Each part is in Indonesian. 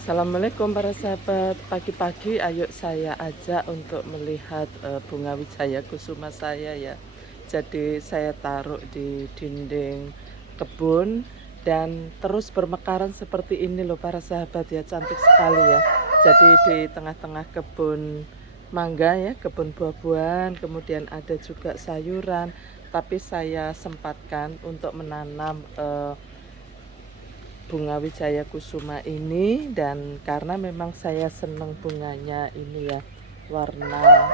Assalamualaikum para sahabat. Pagi-pagi ayo saya ajak untuk melihat bunga wijaya kusuma saya ya. Jadi saya taruh di dinding kebun dan terus bermekaran seperti ini loh para sahabat ya. Cantik sekali ya. Jadi di tengah-tengah kebun mangga ya, kebun buah-buahan, kemudian ada juga sayuran. Tapi saya sempatkan untuk menanam bunga wijaya kusuma ini, dan karena memang saya senang bunganya ini ya, warna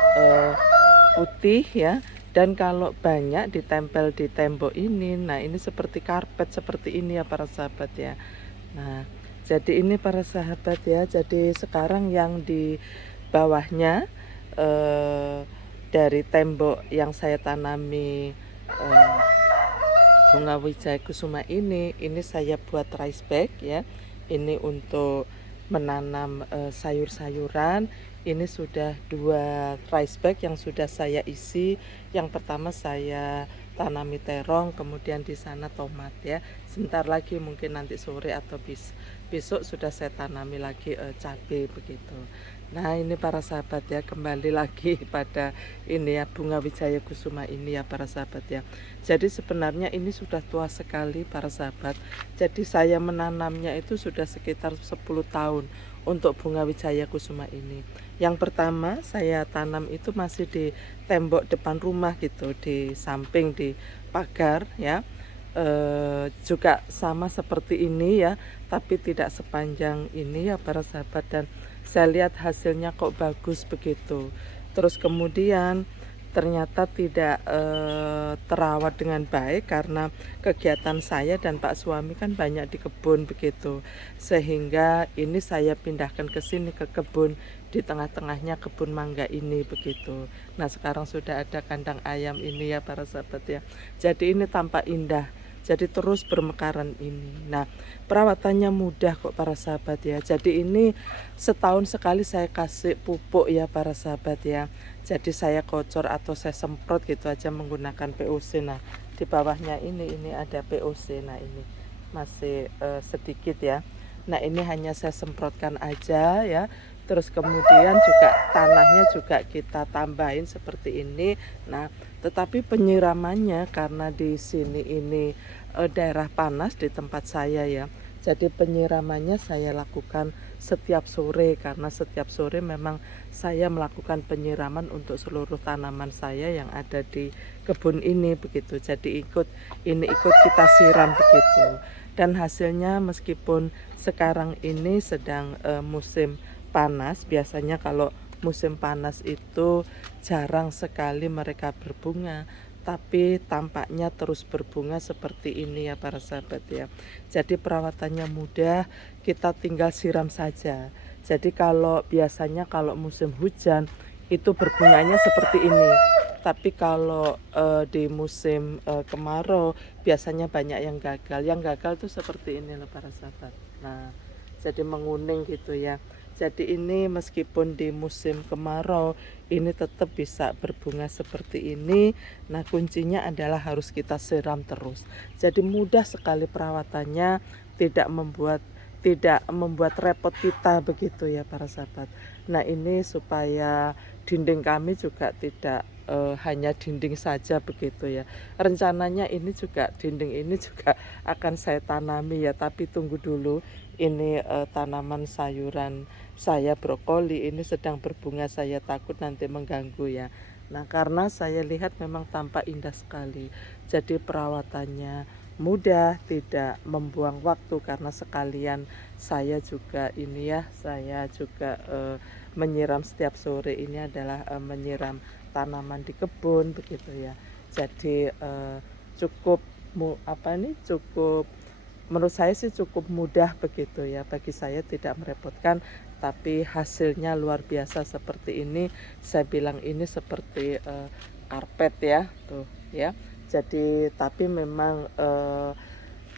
putih ya, dan kalau banyak ditempel di tembok ini, nah ini seperti karpet seperti ini ya para sahabat ya. Nah, jadi ini para sahabat ya, jadi sekarang yang di bawahnya eh, dari tembok yang saya tanami bunga wijaya kusuma ini saya buat rice bag ya. Ini untuk menanam sayur-sayuran. Ini sudah 2 rice bag yang sudah saya isi. Yang pertama saya tanami terong, kemudian di sana tomat ya. Sebentar lagi mungkin nanti sore atau besok sudah saya tanami lagi cabai begitu. Nah ini para sahabat ya, kembali lagi pada ini ya, bunga wijaya kusuma ini ya para sahabat ya. Jadi sebenarnya ini sudah tua sekali para sahabat. Jadi saya menanamnya itu sudah sekitar 10 tahun untuk bunga wijaya kusuma ini. Yang pertama saya tanam itu masih di tembok depan rumah gitu, di samping di pagar ya. Juga sama seperti ini ya, tapi tidak sepanjang ini ya para sahabat, dan saya lihat hasilnya kok bagus begitu. Terus kemudian ternyata tidak terawat dengan baik karena kegiatan saya dan Pak suami kan banyak di kebun begitu, sehingga ini saya pindahkan ke sini, ke kebun di tengah-tengahnya kebun mangga ini begitu. Nah sekarang sudah ada kandang ayam ini ya para sahabat ya, jadi ini tampak indah, jadi terus bermekaran ini. Nah perawatannya mudah kok para sahabat ya, jadi ini setahun sekali saya kasih pupuk ya para sahabat ya. Jadi saya kocor atau saya semprot gitu aja menggunakan POC. Nah di bawahnya ini ada POC, nah ini masih sedikit ya. Nah ini hanya saya semprotkan aja ya. Terus kemudian juga tanahnya juga kita tambahin seperti ini. Nah tetapi penyiramannya karena di sini ini daerah panas di tempat saya ya, jadi penyiramannya saya lakukan setiap sore, karena setiap sore memang saya melakukan penyiraman untuk seluruh tanaman saya yang ada di kebun ini begitu. Jadi ikut kita siram begitu. Dan hasilnya meskipun sekarang ini sedang musim panas, biasanya kalau musim panas itu jarang sekali mereka berbunga, tapi tampaknya terus berbunga seperti ini ya para sahabat ya. Jadi perawatannya mudah, kita tinggal siram saja. Jadi kalau biasanya kalau musim hujan itu berbunganya seperti ini. Tapi kalau di musim kemarau biasanya banyak yang gagal. Yang gagal tuh seperti ini loh para sahabat. Nah, jadi menguning gitu ya. Jadi ini meskipun di musim kemarau ini tetap bisa berbunga seperti ini. Nah kuncinya adalah harus kita siram terus. Jadi mudah sekali perawatannya, tidak membuat repot kita begitu ya para sahabat. Nah ini supaya dinding kami juga tidak hanya dinding saja begitu ya. Rencananya ini juga dinding ini juga akan saya tanami ya, tapi tunggu dulu. Ini tanaman sayuran saya, brokoli ini sedang berbunga, saya takut nanti mengganggu ya. Nah karena saya lihat memang tampak indah sekali, jadi perawatannya mudah, tidak membuang waktu, karena sekalian saya juga ini ya, saya juga menyiram setiap sore. Ini adalah menyiram tanaman di kebun begitu ya. Jadi cukup cukup, menurut saya sih cukup mudah begitu ya, bagi saya tidak merepotkan, tapi hasilnya luar biasa seperti ini. Saya bilang ini seperti karpet ya, tuh ya. Jadi tapi memang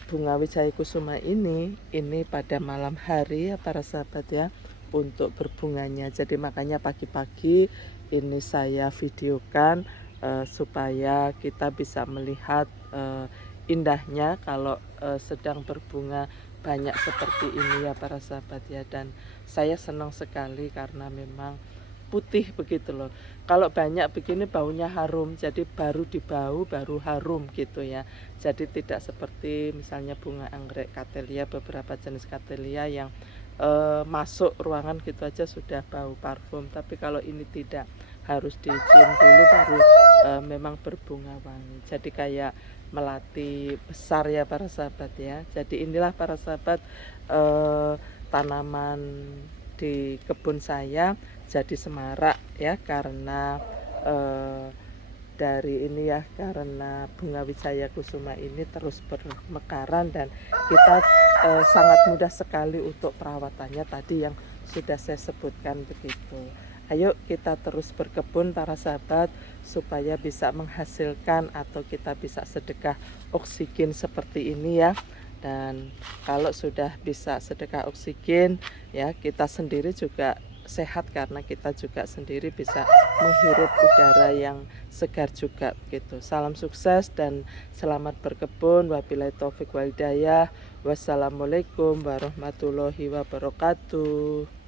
bunga wijaya kusuma ini pada malam hari ya para sahabat ya, untuk berbunganya. Jadi makanya pagi-pagi ini saya videokan supaya kita bisa melihat indahnya kalau sedang berbunga banyak seperti ini ya para sahabat ya, dan saya senang sekali karena memang putih begitu loh. Kalau banyak begini baunya harum, jadi baru dibau baru harum gitu ya. Jadi tidak seperti misalnya bunga anggrek Cattleya, beberapa jenis Cattleya yang masuk ruangan gitu aja sudah bau parfum. Tapi kalau ini tidak, harus dicium dulu baru memang berbunga wangi. Jadi kayak melati besar ya para sahabat ya. Jadi inilah para sahabat tanaman di kebun saya jadi semarak ya, karena dari ini ya, karena bunga wijaya kusuma ini terus bermekaran, dan kita sangat mudah sekali untuk perawatannya tadi yang sudah saya sebutkan begitu. Ayo kita terus berkebun para sahabat supaya bisa menghasilkan atau kita bisa sedekah oksigen seperti ini ya. Dan kalau sudah bisa sedekah oksigen ya, kita sendiri juga sehat karena kita juga sendiri bisa menghirup udara yang segar juga gitu. Salam sukses dan selamat berkebun. Wabillahi taufik wal hidayah. Wassalamualaikum warahmatullahi wabarakatuh.